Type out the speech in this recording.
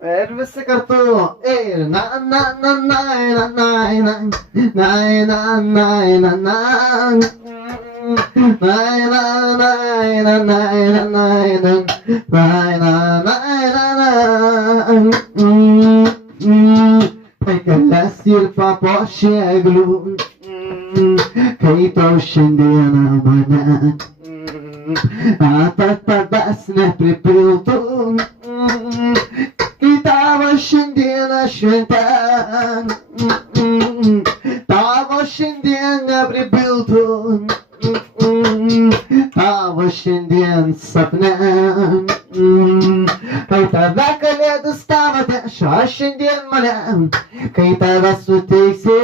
Ir visi kartu. Ir na na na na na na na na na na na na. Nai na nai na nai na nai na nai na nai na na. Kai keliasi ir papuošė eglių, kai tau šiandieną mane tavęs nepripiltų, kai tavo šiandieną šventė, tavo šiandien nepripiltų, tavo šiandien sapne, kai tave kalėdus tavo teša šiandien mane, kai tave suteiksi